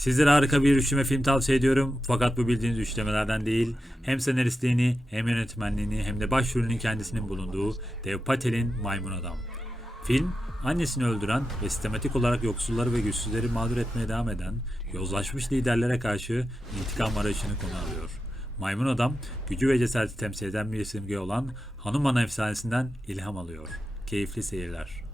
Sizlere harika bir üçleme film tavsiye ediyorum. Fakat bu bildiğiniz üçlemelerden değil. Hem senaristliğini, hem yönetmenliğini, hem de başrolünün kendisinin bulunduğu Dev Patel'in Maymun Adam. Film, annesini öldüren ve sistematik olarak yoksulları ve güçsüzleri mağdur etmeye devam eden, yozlaşmış liderlere karşı intikam arayışını konu alıyor. Maymun Adam, gücü ve cesareti temsil eden bir simge olan Hanuman efsanesinden ilham alıyor. Keyifli seyirler.